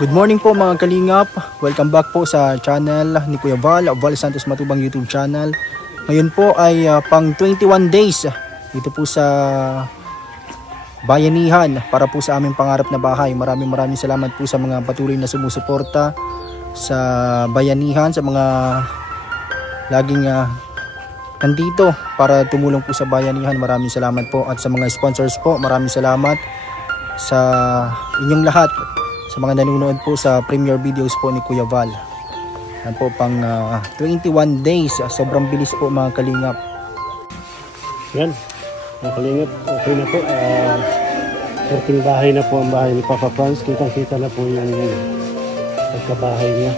Good morning po mga kalingap. Welcome back po sa channel ni Kuya Val Santos Matubang YouTube channel. Ngayon po ay pang 21 days dito po sa Bayanihan para po sa aming pangarap na bahay. Maraming salamat po sa mga patuloy na sumusuporta sa Bayanihan, sa mga laging nandito para tumulong po sa Bayanihan. Maraming salamat po, at sa mga sponsors po, maraming salamat sa inyong lahat. Sa mga nanonood po sa premiere videos po ni Kuya Val. Yan po pang 21 days. Sobrang bilis po mga kalingap. Yan, mga kalingap, okay na po. Perting bahay na po ang bahay ni Papa Franz. Kitang-kita na po yung pagkabahay niya.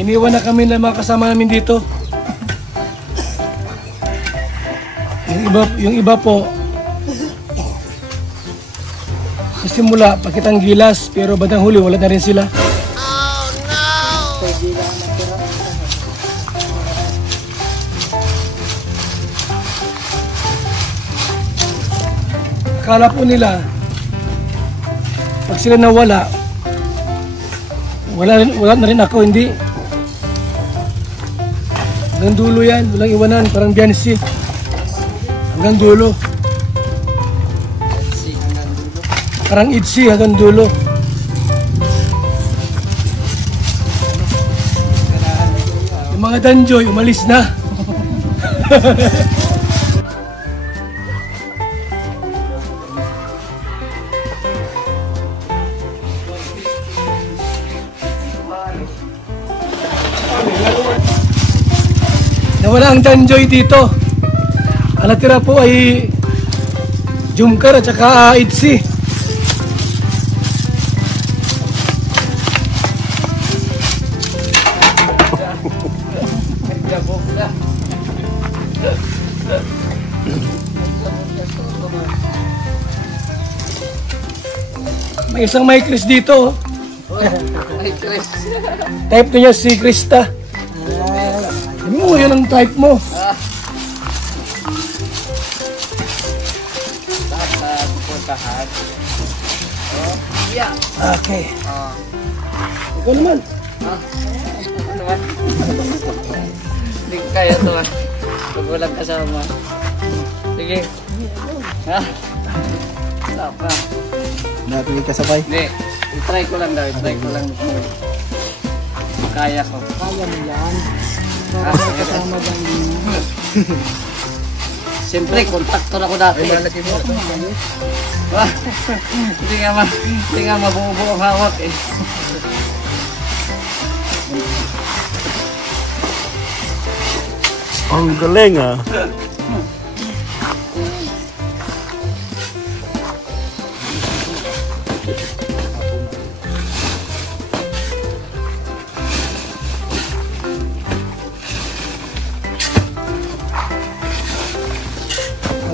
Iniwan na kami ng mga kasama namin dito. Yung iba po sa simula pakitang gilas, pero bandang huli wala na rin sila. Oh no! Akala po nila pag sila nawala, wala na rin ako, hindi. Hanggang dulo yan, walang iwanan, parang Biansi. Hanggang dulo. Parang Itzy hanggang dulo. Yung mga Danjoy, umalis na. Nawala ang Danjoy dito. Ang natira po ay Jumkar at saka Itzy. May isang may Chris dito. Type niya si Krista. Mo, yan ang type mo. Okay. Ikaw naman. Ano naman? Hindi ko kaya ito. Pag walang kasama. Sige. Ha? Wala pa. Natin kasabay. Hindi. I-try ko lang daw. I-try ko lang. Kaya ko. Kaya mo yan. Kasama ba siyempre, kontaktor ako dati. Hindi nga mabubuo ang hawak eh. Ang galing ah.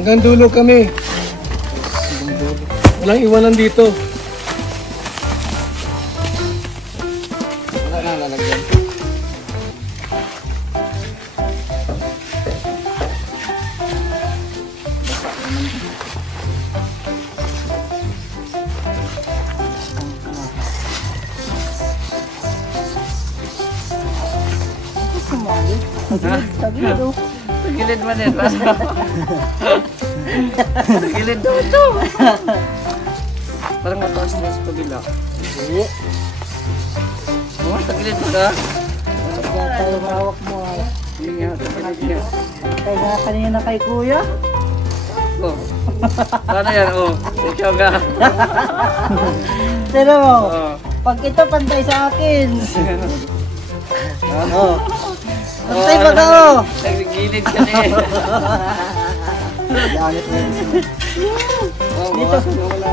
Hanggang dulo kami. Walang iwanan dito. Wala na lalagyan. Tagilid man yan. Tagilid daw ito. Parang mataas na sa kabila. Hindi. Oh, tagilid mo ka? Kaya tayo hawak mo. Hindi nga, tagilid nga. Kaya nga kanina kay kuya. Oh. Paano yan? Oh, ikaw nga. Pero mo, Oh. pag ito pantay sa akin. Oh. Pantay ba ka oh? Nagigilid ka na eh. Oh,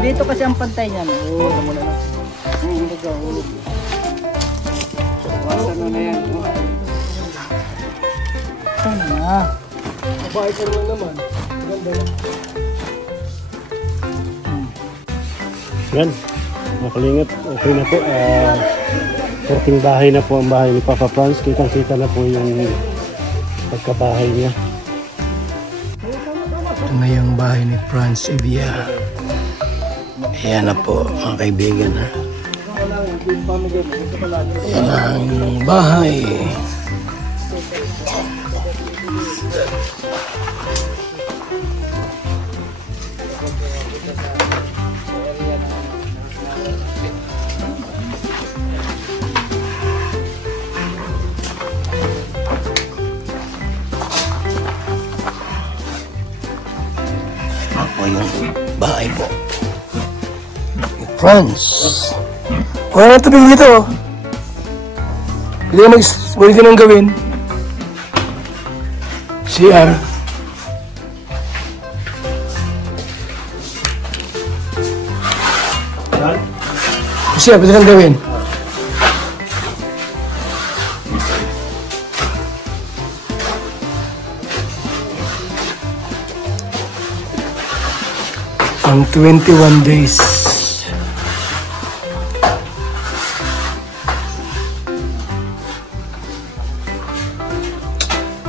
Dito kasi ang pantay niya. Oh, Wasan mo na yan. Sana na. Babae ka naman. Ganda na. Yan. Mga kalingap, okay na po. Korting bahay na po ang bahay ni Papa Franz. Kitang-kita na po yung pagkabahay niya. Ito na yung bahay ni Franz Evia. Ayan na po mga kaibigan ha. Ayan ang bahay. Ako yung bahay mo. Franz. Wala na tubig dito. Pwede ka nang gawin. CR. CR, pwede kang gawin. Ang 21 days.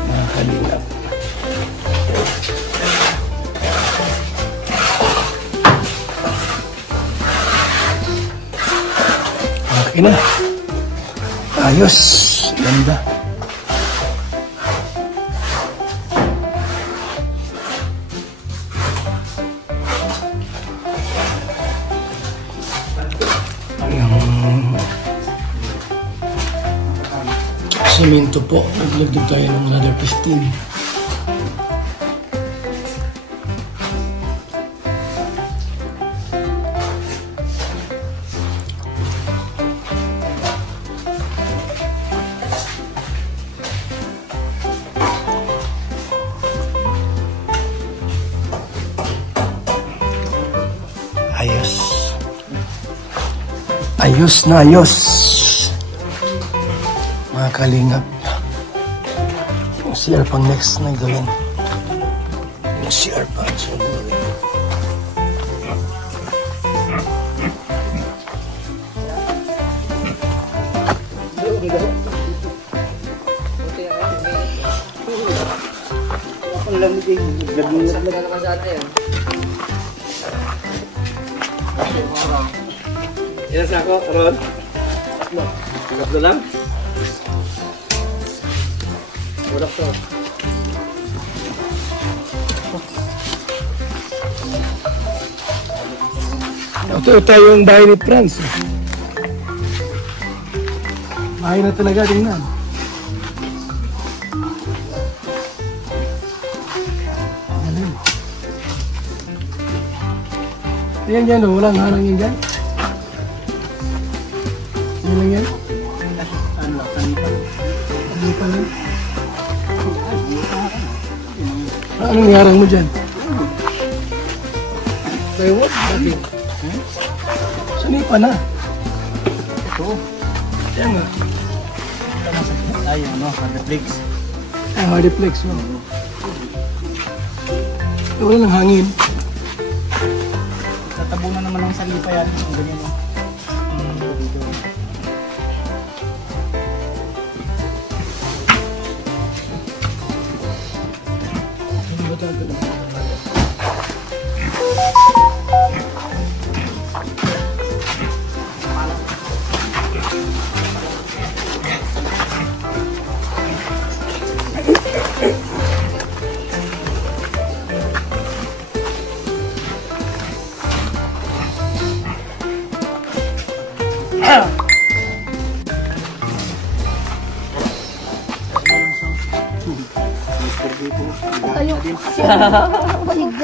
Nakakalingap. Okay na. Ayos. Ganda. Semento po, naglagdag tayo ng another 15. Ayos. Ayos na ayos. Mga kalingap. Yung CR pang next na gawin. Yung CR pang gawin. Ilan sa ako, Ron? Tatlo lang? Udak to. Ito tayo yung bahay ni Franz. Bahay na talaga, tingnan. Ayan yan, oh, walang harang yan dyan. Yan lang yan. Ano pa lang? Anong harang mo dyan? Kaya what? Bakit? Sanipa na. Ito. Yan nga. Ay, ano, reflex. Ay, hardiplex mo. Wala ng hangin. Tatabunan naman ng salipa yan. Ang ganyan mo.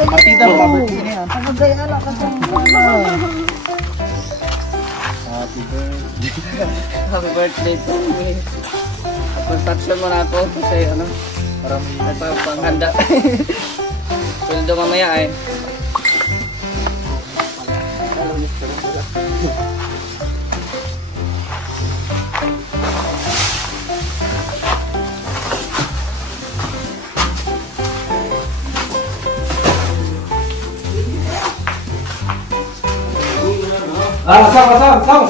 Matita mo ba yan? Pagkagay ala ka sa Happy birthday to me. Construction mo na ako kasi ano, parang nagpapanghanda. Sweldo mamaya eh. Asam.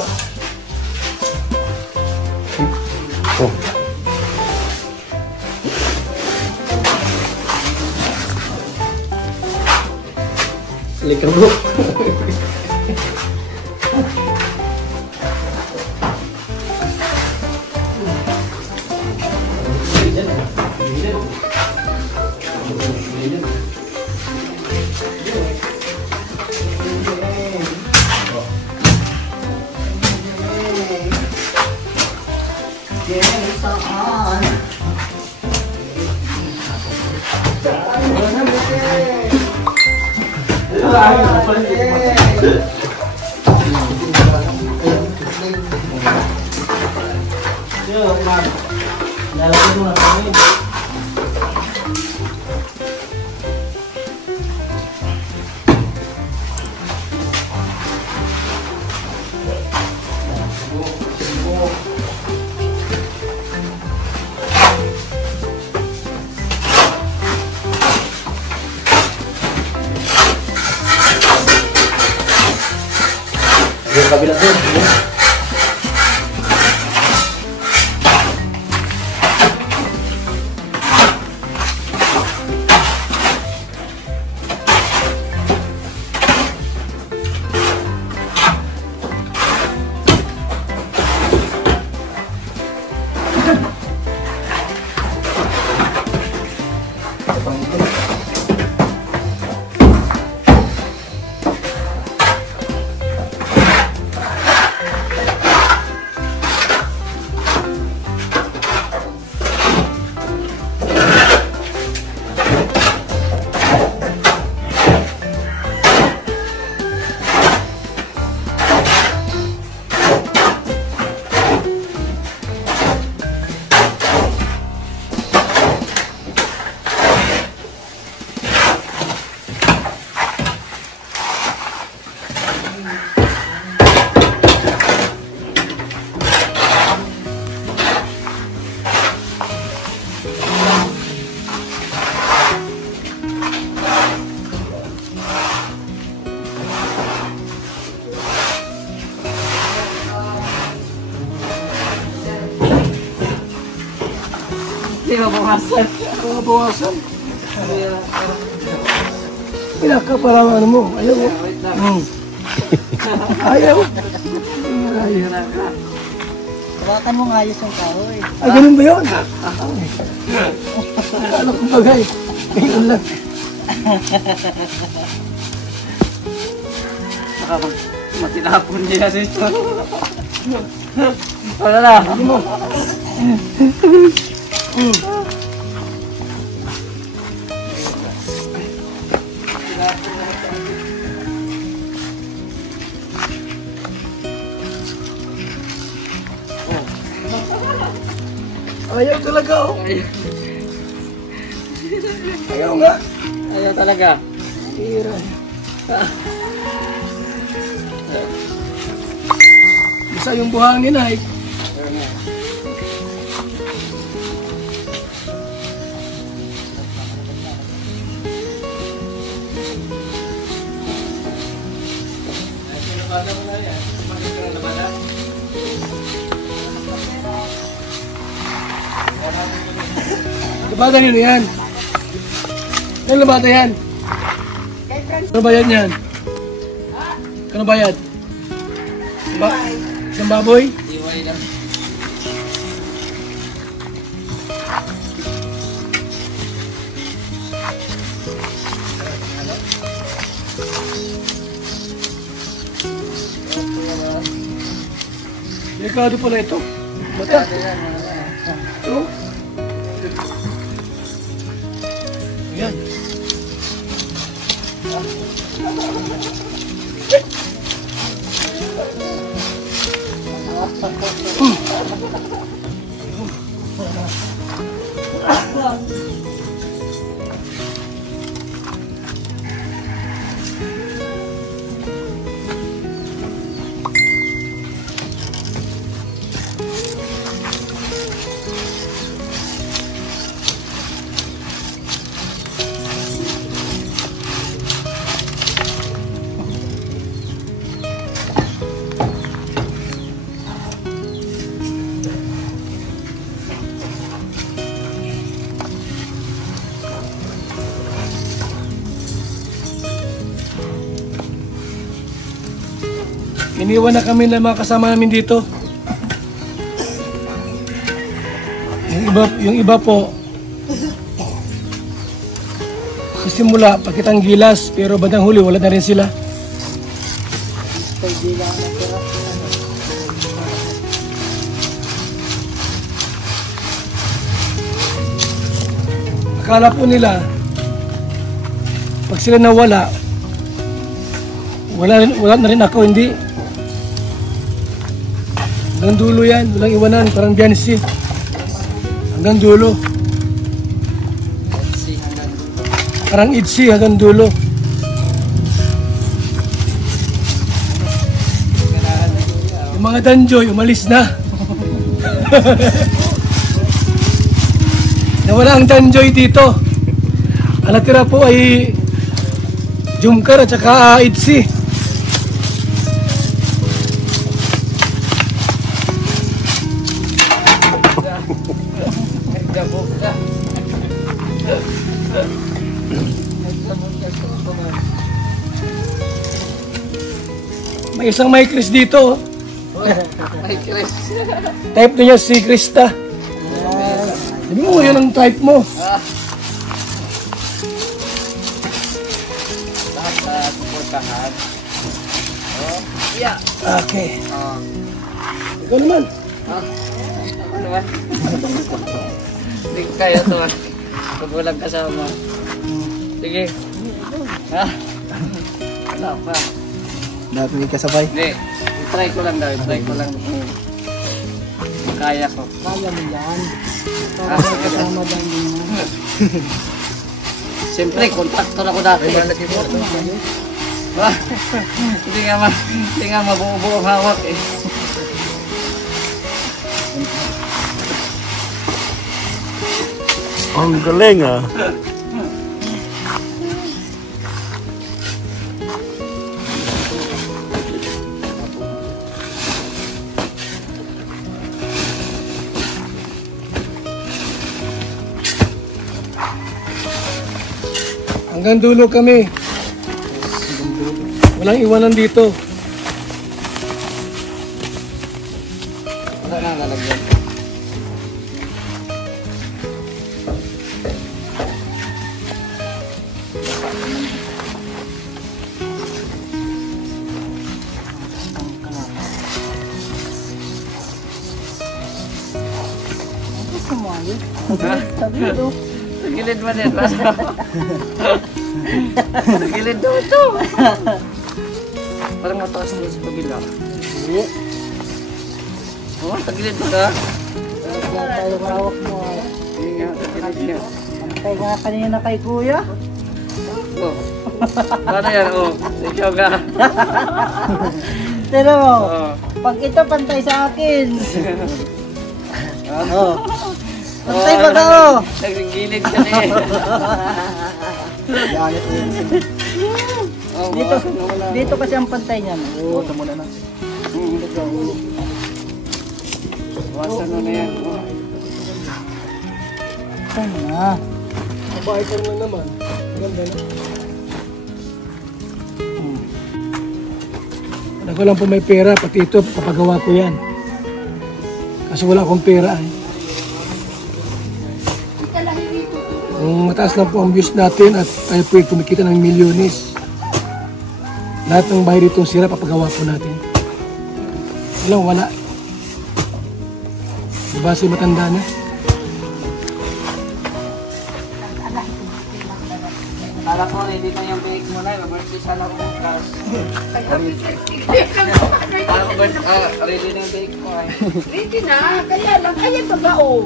Oh. Likan bro. Kabila doon. Hindi mabawasan. Mabawasan. Pinaka parang ano mo. Ayaw mo. Wait lang. Ayaw. Hawakan mo nga ayos yung kahoy. Ah, ganun ba yun? Ano kong bagay? Ngayon lang. Baka matinapon niya si ito. Wala na. Hindi mo. Ayaw talaga oh. Ayaw nga. Ayaw talaga. Hira. Bisa yung buhangin ay. Labada nyo na yan. Yan labada yan. Kano bayad yan? Kano bayad? Isang baboy? Iway lang. Delikado pala ito. Bata. Ito. Ayan. iniwan na kami ng mga kasama namin dito. Yung iba po, sa simula, pakitang gilas, pero bandang huli, wala na rin sila. Akala po nila, pag sila nawala, wala na rin ako, hindi. Hanggang dulo yan, walang iwanan, parang Biansi. Hanggang dulo. Parang Itzy hanggang dulo. Yung mga Danjoy, umalis na. Nawala ang Danjoy dito. Ang natira po ay Jumkar at saka Itzy. May isang may Chris dito. Ay, Chris. Type niya si Krista. Sabi mo, yun ang type mo. Lahat na suportahan. Oh, yeah. Okay. Ikaw naman. Ano ba? Hindi ko kaya ito. Pag walang kasama. Sige. Ha? Wala pa. Dapat may kasabay. Hindi. I-try ko lang daw. I-try ko lang. Kaya ko. Kaya mo yan. Ah, Para kasama lang din mo. siyempre, kontraktor ako dati. Hindi nga mabuo-buo ang hawak eh. Ang galing ah. Hanggang dulo kami. Walang iwanan dito. Wala na lalagyan. Sabi ito. Sa gilid mo din. Sa gilid daw ito. Parang mataas din sa kabila. Oo, sa gilid mo ka. Kaya tayo hawak mo. Hindi nga, sa gilid niya. Antay nga kanina kay kuya. Oh. Paano yan? Oh, ikaw ka. Tira mo. Oh. Pag ito pantay sa akin. Oh. Pantay ba ka oh? Nagigilid ka na eh. Yanit mo yun. Oh, Dito, dito kasi ang pantay niyan. Oo, ito muna na. Wasan mo na yan. Oh. Ano na? Babae ko lang naman. Ganda na. Ako lang po may pera, pati ito, papagawa ko yan. Kasi wala akong pera eh. Kung mataas lang po ang views natin at tayo po kumikita ng milyones. Lahat ng bahay dito sira, papagawa po natin. Ilang wala. Diba si matanda na? Kala ko, ready na yung bake mo na. Mag-birthday sana ko ng class. Kala ko, ready na yung bake mo ay. Ready na, kaya lang, kaya babao.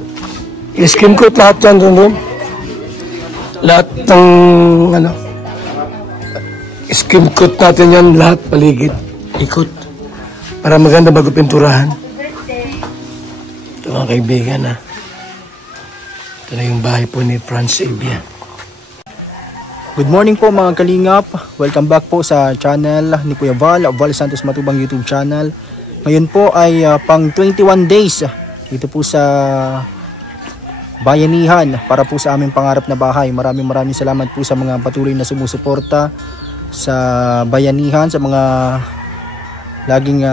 I-skim coat lahat yan doon. Lahat ng ano, skim coat natin yan lahat, paligid, ikot. Para maganda bago pinturahan. Ito mga kaibigan ha. Ito na yung bahay po ni Franz Evia. Good morning po mga kalingap. Welcome back po sa channel ni Kuya Val, Val Santos Matubang YouTube channel. Ngayon po ay pang 21 days dito po sa Bayanihan para po sa aming pangarap na bahay. Maraming salamat po sa mga patuloy na sumusuporta sa Bayanihan, sa mga laging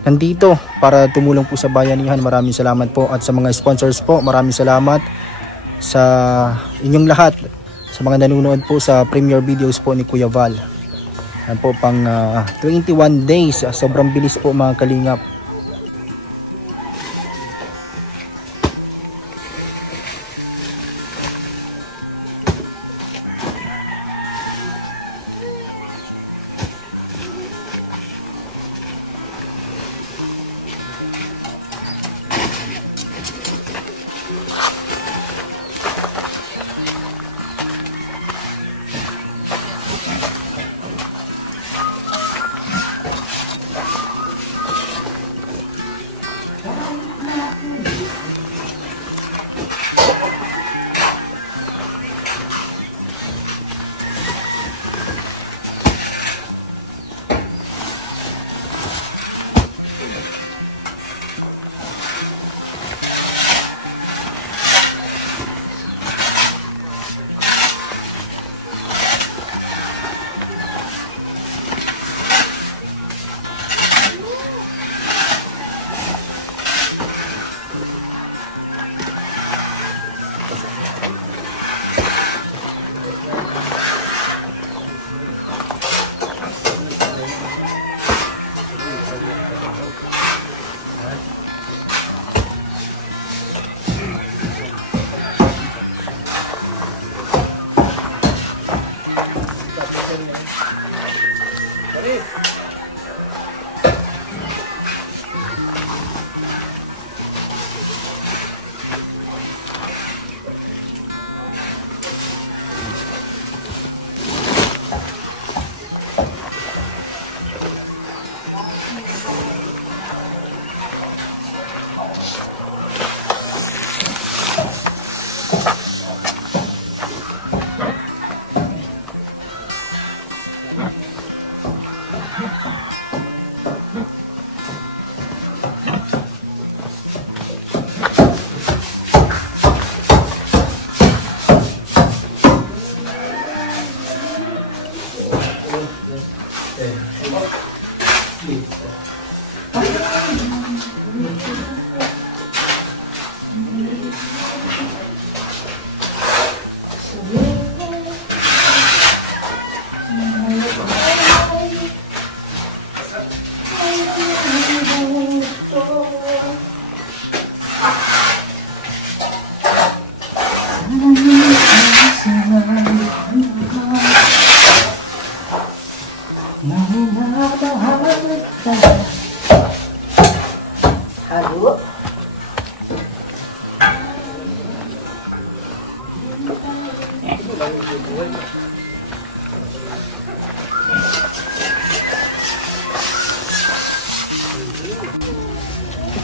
nandito para tumulong po sa bayanihan. Maraming salamat po, at sa mga sponsors po, maraming salamat sa inyong lahat, sa mga nanonood po sa premiere videos po ni Kuya Val. Yan po, pang 21 days, sobrang bilis po mga kalingap.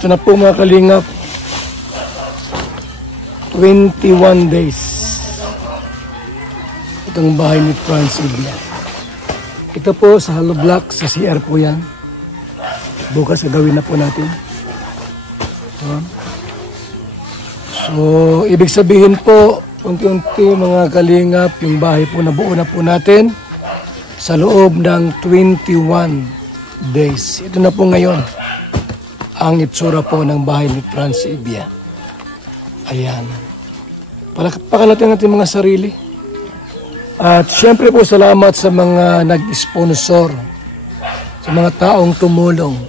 Ito na po mga kalingap, 21 days itong bahay ni Franz Ibia. Ito po sa hollow block, sa CR po yan. Bukas gagawin na po natin. So ibig sabihin po, unti-unti mga kalingap, yung bahay po nabuo na po natin sa loob ng 21 days. Ito na po ngayon ang itsura po ng bahay ni Franz Ibia. Ayan. Palakpakan natin natin mga sarili. At syempre po salamat sa mga nag-sponsor, sa mga taong tumulong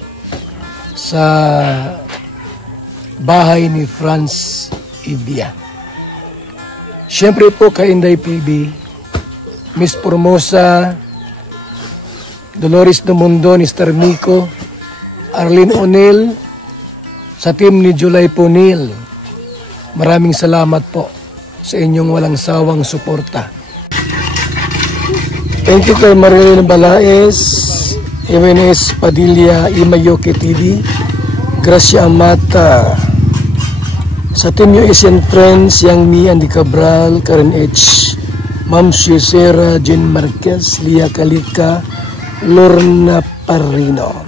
sa bahay ni Franz Ibia. Syempre po kay Inday PB, Miss Formosa, Dolores Dumundo, Mr. Miko, Arlene O'Neill, sa team ni July Punil. Maraming salamat po sa inyong walang sawang suporta. Thank you kay Marilyn Balaes, Evenes Padilla, Imayoke TV, Gracia Amata, sa team US and Friends, Yang Mi, Andy Cabral, Karen H, Ma'am Sierra, Jen Marquez, Lia Calika, Lorna Parrino.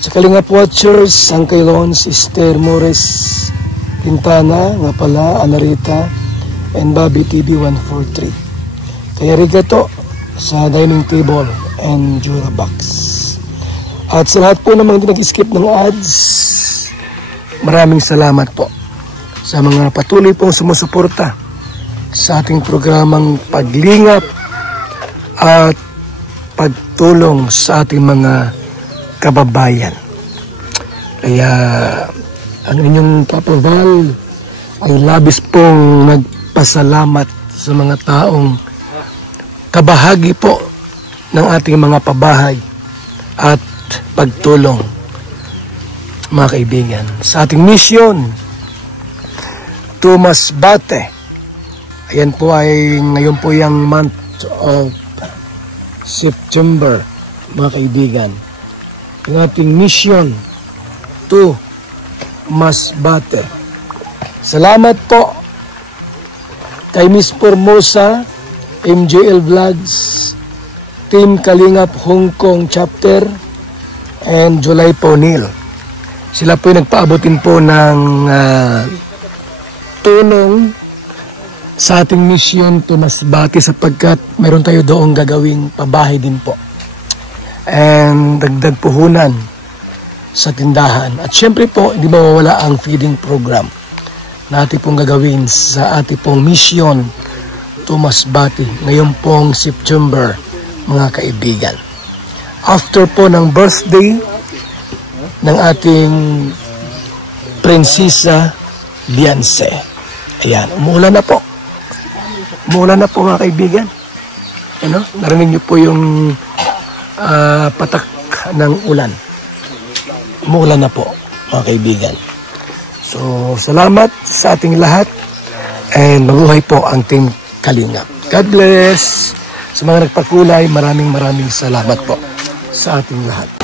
Sa Kalingap Watchers, ang kay Lons, Esther Mores Quintana, nga pala, Anarita, and Bobby TV 143. Kaya rigato sa dining table and Jura Box. At sa lahat po ng mga hindi nag-skip ng ads, maraming salamat po sa mga patuloy pong sumusuporta sa ating programang paglingap at pagtulong sa ating mga kababayan. Kaya ang inyong Papa Val ay labis pong nagpasalamat sa mga taong kabahagi po ng ating mga pabahay at pagtulong, mga kaibigan, sa ating mission to Masbate. Ayan po ay ngayon po yung month of September, mga kaibigan. Yung ating mission to Masbate. Salamat po kay Miss Formosa, MJL Vlogs, Team Kalingap Hong Kong Chapter, and July Ponil. Sila po yung nagpaabotin po ng tulong sa ating mission to Masbate sapagkat meron tayo doong gagawing pabahay din po. And dagdag puhunan sa tindahan. At syempre po, hindi mawawala ang feeding program na ating pong gagawin sa ating pong mission to Masbate ngayon pong September, mga kaibigan. After po ng birthday ng ating Prinsesa Beyonce. Ayan, umuulan na po. Umuulan na po, mga kaibigan. Ano? Narinig niyo po yung patak ng ulan. Umuulan na po, mga kaibigan. So, salamat sa ating lahat and mabuhay po ang Team Kalingap. God bless. Sa mga nagpakulay, maraming salamat po sa ating lahat.